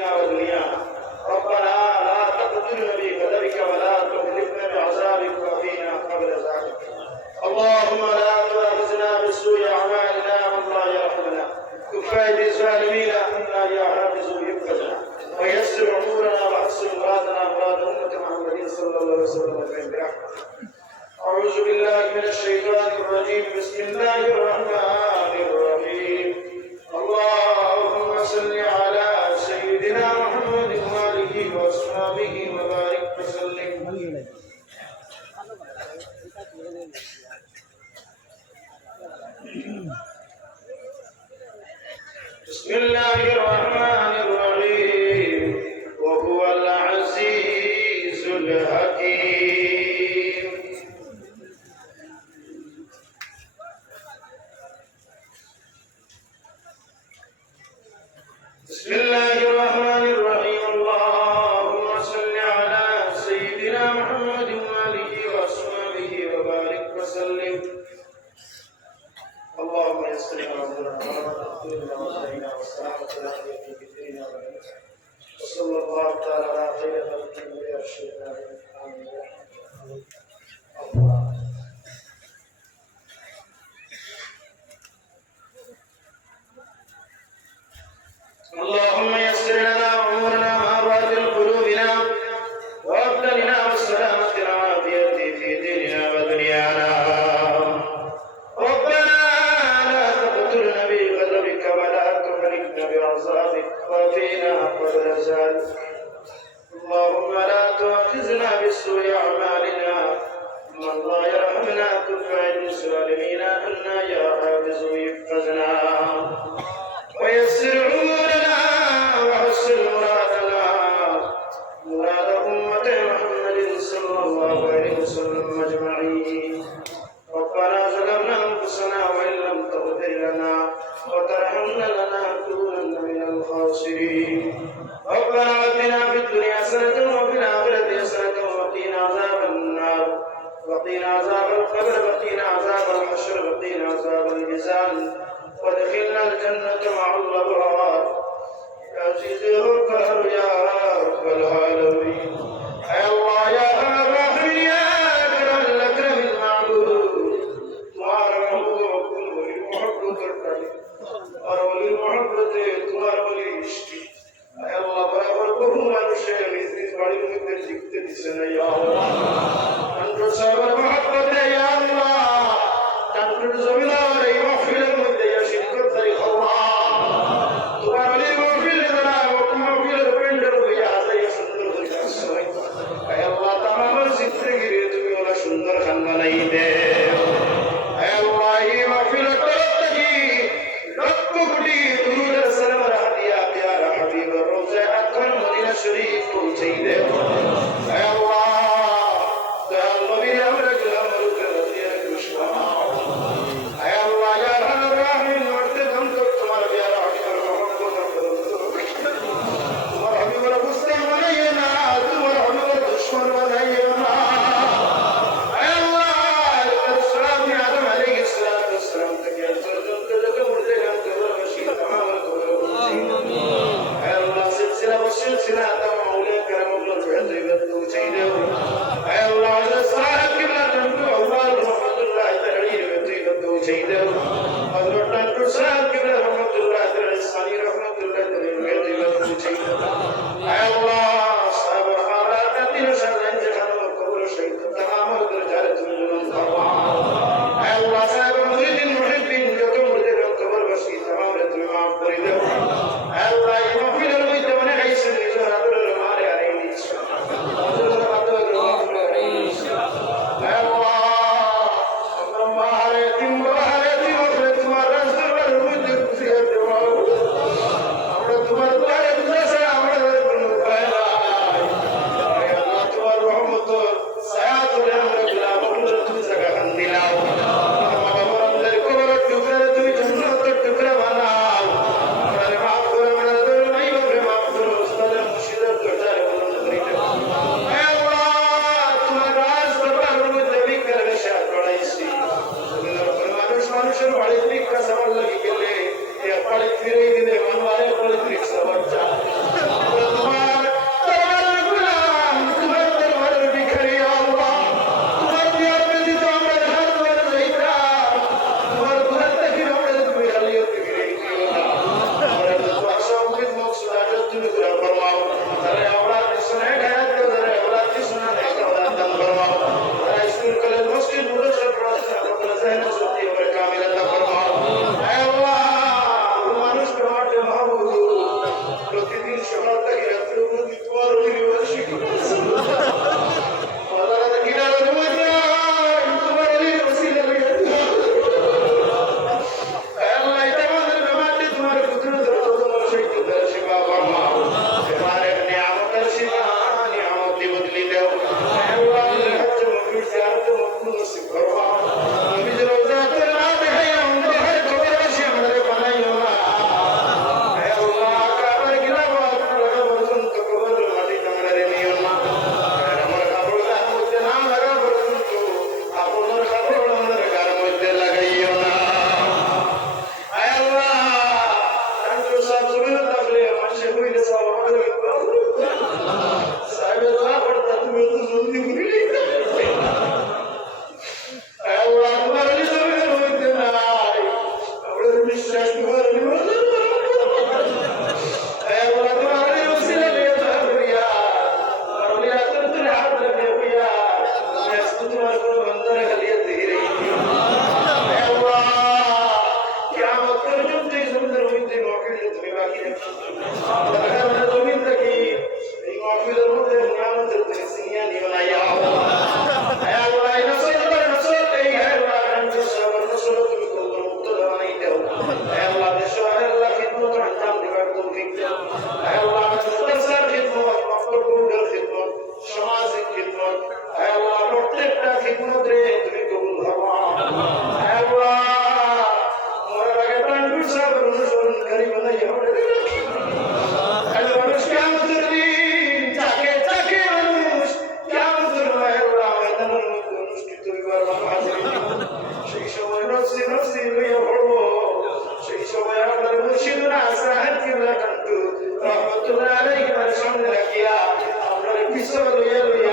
ودنيا ربنا لا تقتلنا بغضبك ولا تهلكنا بعذابك وفينا قبل ذلك اللهم لا تؤاخذنا بسوء اعمالنا ولا يرحمنا كف ايدي الظالمين انا يا حافظ حفظنا ويسر امورنا واحسن مرادنا مراد امه محمد صلى الله عليه وسلم برحمتك اعوذ بالله من الشيطان الرجيم بسم الله الرحمن الرحيم اللهم صل على سيدنا محمد وآله وأصحابه وبارك وسلم بسم الله الرحمن الرحيم وهو العزيز الحكيم بسم الله الرحمن الرحيم اللهم صل على سيدنا محمد وآله وأصحابه وبارك وسلم اللهم يسر امورنا وتقبلنا وسعينا والسلامة والعافية في ديننا وصلى الله تعالى على خير خلقه ويرشدنا آمين اللهم يسر لنا امورنا مع باطل قلوبنا وابدلنا والسلامة والعافية في ديننا ودنيانا ربنا لا تقتلنا بغضبك ولا تهلكنا بعذابك وفينا قبل ذلك اللهم لا تؤاخذنا بسوء اعمالنا من لا يرحمنا كف ايدي الظالمين انا يا حافظ يحفظنا ويسر امورنا وحسن مرادنا مراد امه محمد صلى الله عليه وسلم اجمعين ربنا ظلمنا انفسنا وان لم تغفر لنا وترحمنا لنكونن من الخاسرين ربنا اتنا في الدنيا حسنه وفي الاخره حسنه وقنا عذاب النار وقنا عذاب القبر وقنا عذاب الحشر وقنا عذاب الميزان وادخلنا الجنة مع الأبرار يا عزيز الغفار يا رب العالمين يا الله يا الرحيم يا أكرم الأكرم المعبود تمہارا محبوب ولی محبت کرتا ہے اور ولی محبت تمہارا ولی عشق اے اللہ برابر کو মানুষের নিজ নিজ বাড়ির মধ্যে লিখতে দিছেন ইয়া আল্লাহ আনন্দ সাগর محبت ইয়া আল্লাহ তাকবীর জমিদার এই মাহফিলের মধ্যে সুন্দর খান বানাই দে আল্লাহ এই মাহফিলের তরফ থেকে লক্ষ কোটি দুরূদের সালামের হাদিয়া প্যারা হাবিবের রওজা আকবর মদিনা শরীফ পৌঁছাই দে আল্লাহ দয়াল নবীর আমরা গোলাম রূপে রাজিয়া কৃষ্ণ আল্লাহ ইয়া রহমান মর্তে দম তো তোমার প্যারা হাবিবের রহমত করো তোমার হাবিবের বুঝতে বানাইয়ে না তোমার হাবিবের দুশমন বানাইয়ে না সিলসিলা তাম মাওলানা کرام الله تعالی পৌঁছে দাও তুমি পুরা ফরমাও তারা औलाद सुने गया तो তারা औलाद सुना है औलाद दान फरमाओ তারা स्कूल कॉलेज मस्जिद मदरसा पढ़ाशোना করতে চায় না সত্যি করে কামিল আল্লাহ ফরমাও হে আল্লাহ মানুষ তোমাকে মাহবুব প্রতিদিন সকাল থেকে রাত্রি অবধি তোমার অধিবাস শিখতেছে আল্লাহ কিনারে রয়েছে তোমার অলি ওসিলা রয়েছে আল্লাহ এটা আমাদের নামাতে তোমার কুদরত তোমার শক্তি দ্বারা সেবা ফরমাও তোমার নিয়ামতের সেবা নিয়ামত দিয়ে বদলে দাও আল্লাহ হজ মফিজ জিয়ারত মকবুল নসিব ফরমাও নবী রওজাতে না দেখে আমাদের হর কবর বসে আমাদের বানাইও না হে আল্লাহ কাবার গিলাবাত লাগা পর্যন্ত কবর মাটি তোমরা নিও না আমার কাবরটার মধ্যে নাম লাগা পর্যন্ত আপনার কাবর আমাদের ঘর মধ্যে লাগাইও না হে আল্লাহ আনতো সব জমিন তাহলে মানুষে কইলে সব আমাদের সাহেব দোয়া করতে তুমি তো জলদি করে হে আল্লাহ তোমার জমিনের মধ্যে নাই আমাদের বিশ্বাস তোমার নিবন্ধন হে আল্লাহ তোমার ওসিলা দিয়ে দয়া আর ওলি আতর তুলে হাত রেখে পিয়া তোমার কোন বন্দর খালিয়ে ধীরে হে আল্লাহ কিয়ামত পর্যন্ত এই জমিনের মধ্যে মহফিল তুমি বাকি রাখো আল্লাহ আমরা জমিন থাকি এই মহফিলের মধ্যে নিয়ামতের তুমি সিনিয়া নিও না ইয়া আল্লাহ হে আল্লাহ এই নসল এই হে আল্লাহ রাঞ্জু সাবর নসল তুমি কবর মুক্ত বানাই দাও হে আল্লাহ দেশ আল্লাহ খিদমত আঞ্জাম দেবার তৌফিক দাও হে আল্লাহ মুস্তাসার খিদমত মাকবুলের খিদমত সামাজিক খিদমত হে আল্লাহ প্রত্যেকটা খিদমত রে তুমি কবুল ফরমাও হে আল্লাহ মরার আগে রাঞ্জু সাবর অনুসরণকারী বানাই আমাদের আল্লাহ মানুষ কিয়ামতের দিন যাকে যাকে মানুষ কিয়ামতের আল্লাহ ময়দানের মধ্যে অনুষ্ঠিত হইবার হাজির সেই সময় নফসি নফসি লইয়া পড়বো সেই সময় আপনার মুর্শিদুনা সাহেব কিবলা কান্তু রহমতুল্লাহ আলাইহি সামনে রাখিয়া আপনার পিছনে লইয়া